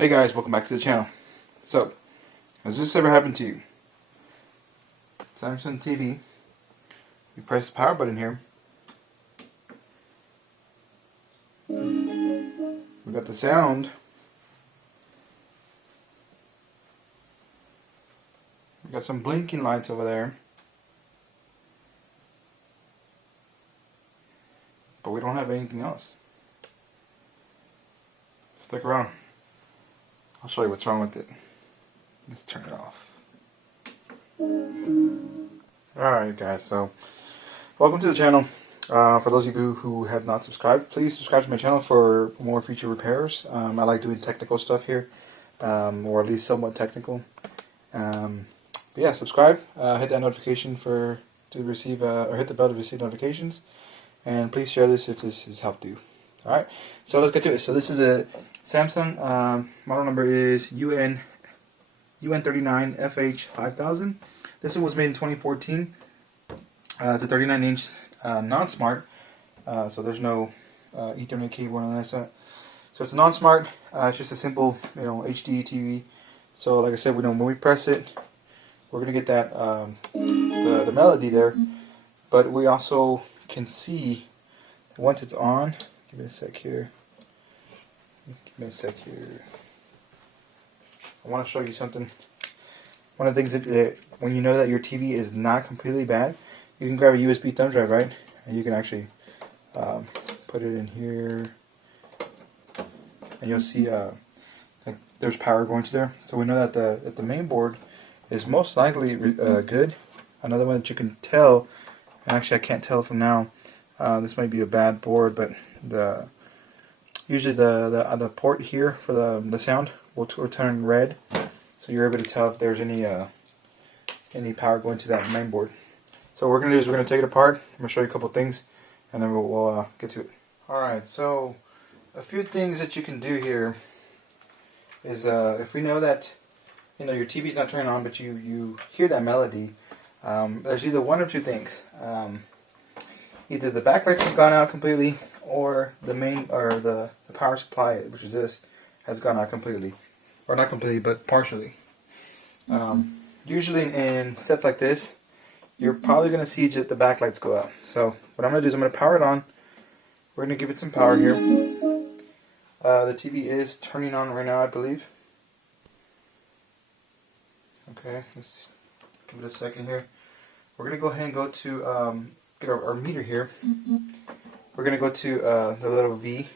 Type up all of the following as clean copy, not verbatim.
Hey guys, welcome back to the channel. So, has this ever happened to you? Samsung TV. You press the power button here. We got the sound. We got some blinking lights over there. But we don't have anything else. Stick around. I'll show you what's wrong with it. Let's turn it off. Alright guys, so welcome to the channel. For those of you who have not subscribed, please subscribe to my channel for more future repairs. I like doing technical stuff here, or at least somewhat technical. But yeah, subscribe, hit that notification to receive, or hit the bell to receive notifications, and please share this if this has helped you. Alright, so let's get to it. So this is a Samsung, model number is UN39FH5000. This one was made in 2014. It's a 39-inch non-smart, so there's no Ethernet cable or anything like that. So it's non-smart. It's just a simple, HD TV. So like I said, when we press it, we're gonna get that the melody there, but we also can see that once it's on. Give me a sec here. I want to show you something. One of the things that when you know that your TV is not completely bad, you can grab a USB thumb drive, right? And you can actually put it in here, and you'll see like there's power going to there. So we know that the main board is most likely good. Another one that you can tell, and actually I can't tell from now. This might be a bad board, but usually the port here for the sound will turn red, so you're able to tell if there's any power going to that main board. So what we're gonna do is we're gonna take it apart. I'm gonna show you a couple things, and then we'll get to it. All right. So a few things that you can do here is if we know that your TV's not turning on, but you hear that melody, there's either one or two things. Either the backlights have gone out completely, or the main the power supply, which is this, has gone out completely, or not completely, but partially. Usually in sets like this, you're probably going to see just the backlights go out. So what I'm going to do is I'm going to power it on. We're going to give it some power here. The TV is turning on right now, I believe. Okay, let's give it a second here. We're going to go ahead and go to get our meter here. We're going to go to the little V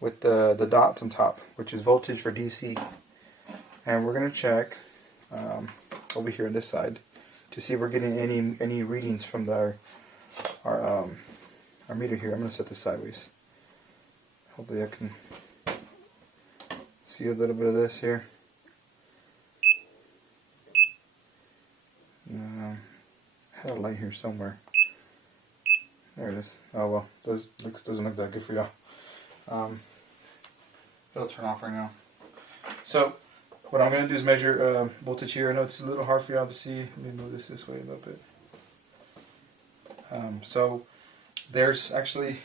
with the dots on top, which is voltage for DC. And we're going to check over here on this side to see if we're getting any readings from our meter here. I'm going to set this sideways. Hopefully I can see a little bit of this here. I had a light here somewhere. There it is. Oh well, doesn't look that good for y'all. It'll turn off right now. So what I'm going to do is measure voltage here. I know it's a little hard for y'all to see. Let me move this way a little bit. So there's actually,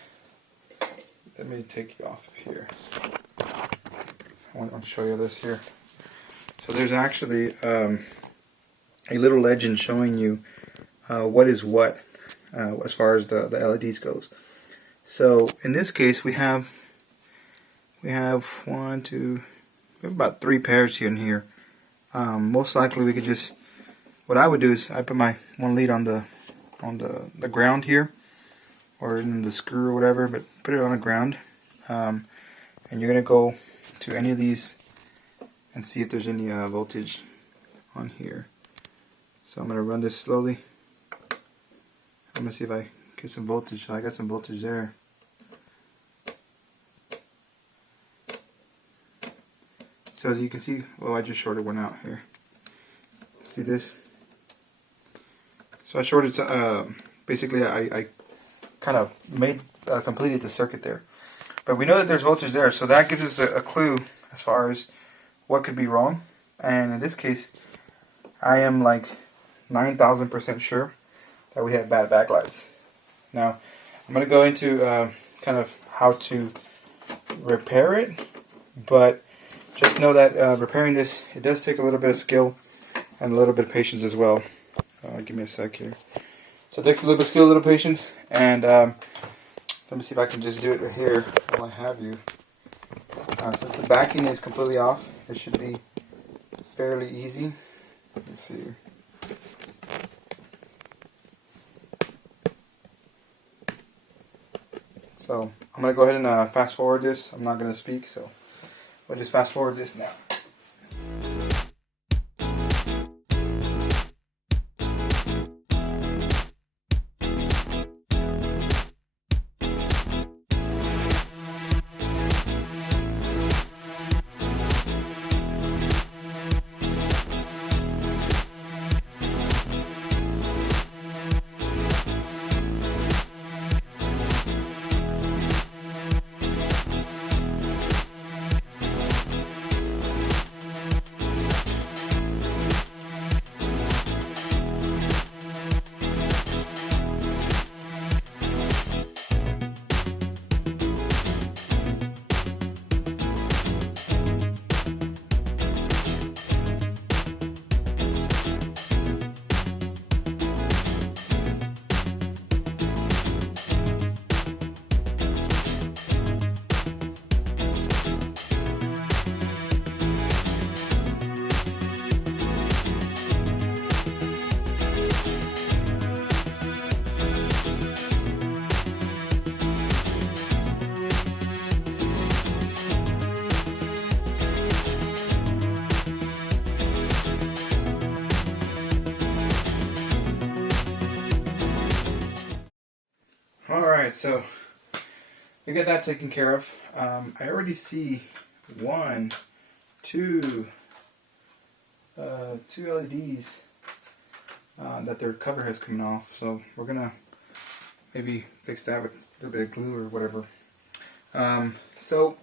let me take you off here. I want to show you this here. So there's actually a little legend showing you what is what as far as the LEDs goes. So in this case we have one, two, we have about 3 pairs here and here. Most likely we could just, what I would do is I put my one lead on the ground here, or in the screw or whatever, but put it on the ground, and you're gonna go to any of these and see if there's any voltage on here. So I'm gonna run this slowly. I'm gonna see if I get some voltage. So I got some voltage there. So as you can see, well, I just shorted one out here. See this? So I shorted. Basically, I kind of completed the circuit there. But we know that there's voltage there, so that gives us a clue as far as what could be wrong. And in this case, I am like 9,000% sure that we have bad backlights. Now, I'm going to go into kind of how to repair it, but just know that repairing this, it does take a little bit of skill and a little bit of patience as well. Give me a sec here. So it takes a little bit of skill, a little patience, and let me see if I can just do it right here while I have you. Since the backing is completely off, it should be fairly easy. Let's see. So I'm going to go ahead and fast forward this. I'm not going to speak, so we'll just fast forward this now. Alright, so we got that taken care of. I already see two LEDs that their cover has come off, so we're gonna maybe fix that with a little bit of glue or whatever. So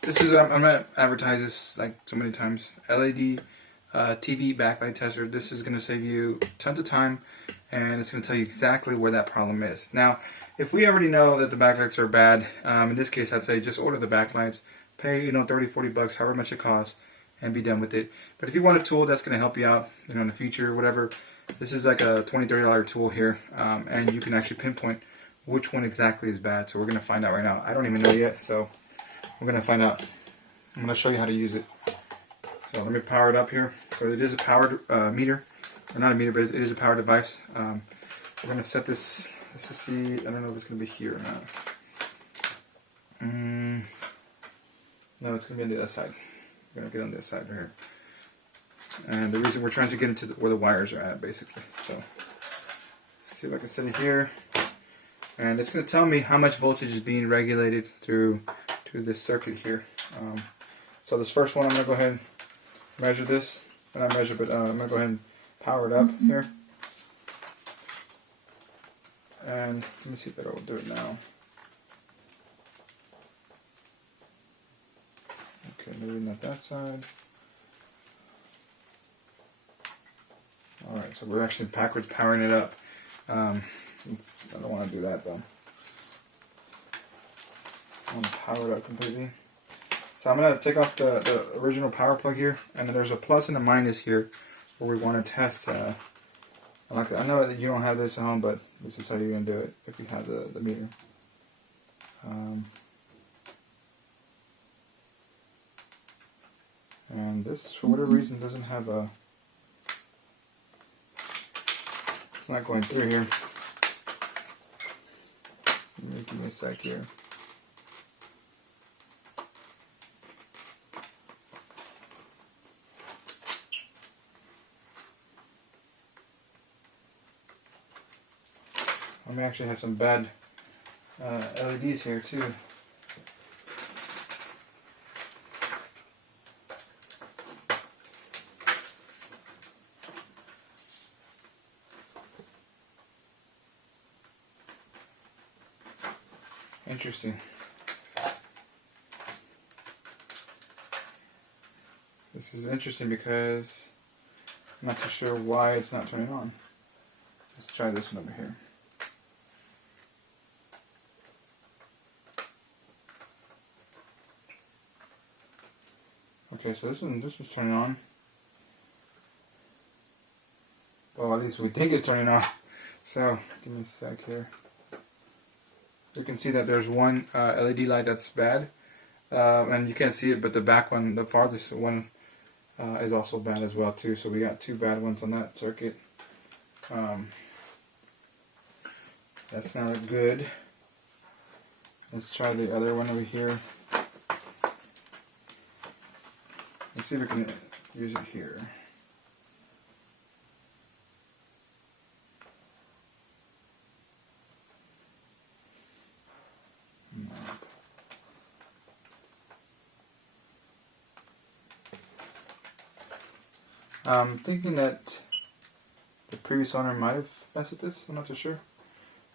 this is, I'm gonna advertise this like so many times. LED TV backlight tester. This is gonna save you tons of time, and it's gonna tell you exactly where that problem is. Now, if we already know that the backlights are bad, in this case, I'd say just order the backlights, pay 30, 40 bucks, however much it costs, and be done with it. But if you want a tool that's gonna help you out, in the future or whatever, this is like a $20, $30 tool here, and you can actually pinpoint which one exactly is bad. So we're gonna find out right now. I don't even know yet, so we're gonna find out. I'm gonna show you how to use it. So let me power it up here. So it is a powered meter, or not a meter, but it is a powered device. We're gonna set this. Let's just see. I don't know if it's gonna be here or not. No, it's gonna be on the other side. We're gonna get on this side right here. And the reason we're trying to get into where the wires are at, basically. So see if I can set it here, and it's gonna tell me how much voltage is being regulated through this circuit here. So this first one, I'm gonna go ahead and measure this. Not measure, but I'm gonna go ahead and power it up here. And let me see if it'll do it now. Okay, maybe not that side. Alright, so we're actually backwards powering it up. I don't want to do that though. I want to power it up completely. So I'm going to take off the original power plug here, and then there's a plus and a minus here where we want to test. I know that you don't have this at home, but this is how you're going to do it if you have the meter. And this, for whatever reason, doesn't have a... It's not going through here. Give me a sec here. I may actually have some bad LEDs here too. Interesting. This is interesting because I'm not too sure why it's not turning on. Let's try this one over here. Okay, so this is turning on. Well, at least we think it's turning on. So, give me a sec here. You can see that there's one LED light that's bad. And you can't see it, but the back one, the farthest one, is also bad as well too. So we got two bad ones on that circuit. That's not good. Let's try the other one over here. Let's see if we can use it here. I'm thinking that the previous owner might have messed with this. I'm not so sure.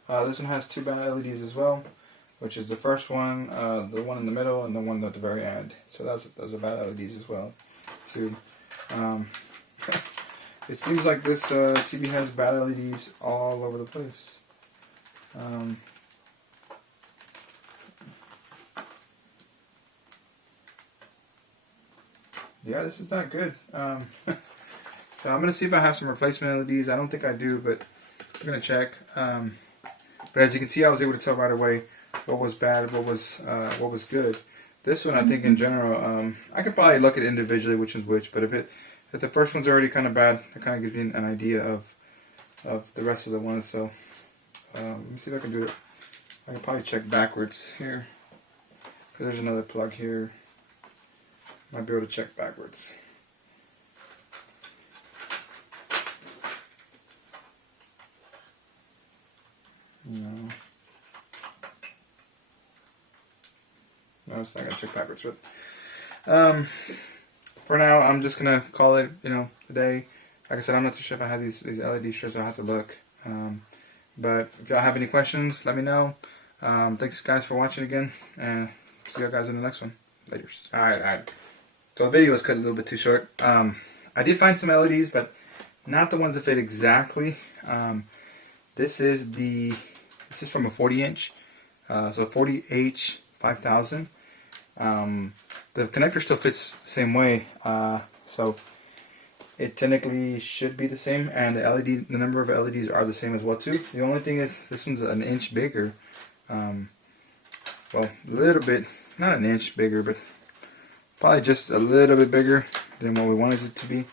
This one has two bad LEDs as well, which is the first one, the one in the middle, and the one at the very end. So those are bad LEDs as well, too. It seems like this TV has bad LEDs all over the place. Yeah, this is not good. So I'm going to see if I have some replacement LEDs. I don't think I do, but I'm going to check. But as you can see, I was able to tell right away what was bad, what was good. This one, I think in general, I could probably look at individually which one's which. But if the first one's already kind of bad, it kind of gives me an idea of the rest of the ones. So let me see if I can do it. I can probably check backwards here. There's another plug here. Might be able to check backwards. No, it's not gonna check backwards. But for now, I'm just gonna call it, a day. Like I said, I'm not too sure if I have these LED strips. I'll have to look. But if y'all have any questions, let me know. Thanks guys for watching again, and see you guys in the next one. Later. All right. So the video was cut a little bit too short. I did find some LEDs, but not the ones that fit exactly. This is from a 40-inch, so 40H 5000. The connector still fits the same way, so it technically should be the same, and the number of LEDs are the same as well too. The only thing is this one's an inch bigger. Well, a little bit, not an inch bigger, but probably just a little bit bigger than what we wanted it to be.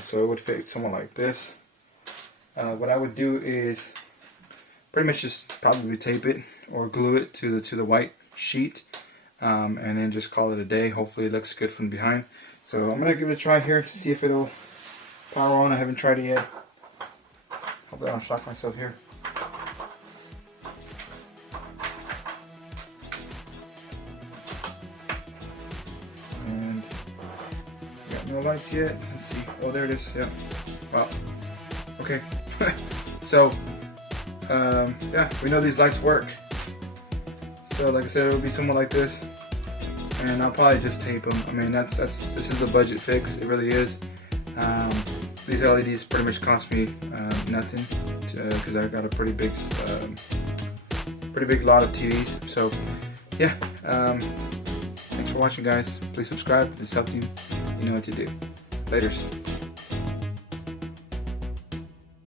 So it would fit somewhat like this. What I would do is pretty much just probably tape it or glue it to the white sheet, and then just call it a day. Hopefully it looks good from behind. So I'm gonna give it a try here to see if it'll power on. I haven't tried it yet. Hopefully I don't shock myself here. And got no lights yet. Let's see. Oh, there it is. Yep. Wow. Okay. So yeah, we know these lights work. So like I said, it'll be somewhat like this, and I'll probably just tape them. I mean, this is a budget fix. It really is. These LEDs pretty much cost me nothing, because I've got a pretty big lot of TVs. So yeah, thanks for watching, guys. Please subscribe if this helped you. You know what to do. Laters.